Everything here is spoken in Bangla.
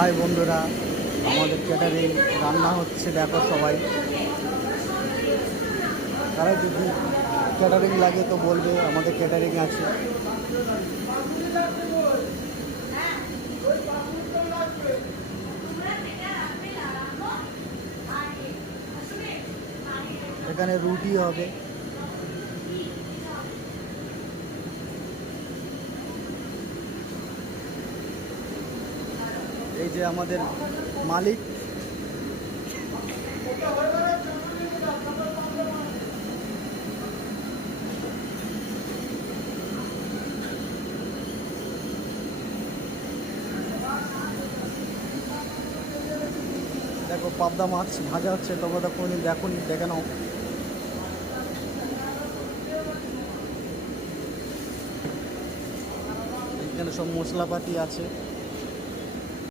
হাই বন্ধুরা, আমাদের ক্যাটারিং রান্না হচ্ছে, দেখো সবাই। তারা যদি ক্যাটারিং লাগে তো বলবে, আমাদের ক্যাটারিং আছে। এখানে রুটি হবে। এই যে আমাদের মালিক, দেখো পাবদা মাছ ভাজা হচ্ছে। তোমরা তো কোনোদিন দেখোনি, দেখে নাও। এখানে সব মশলাপাতি আছে।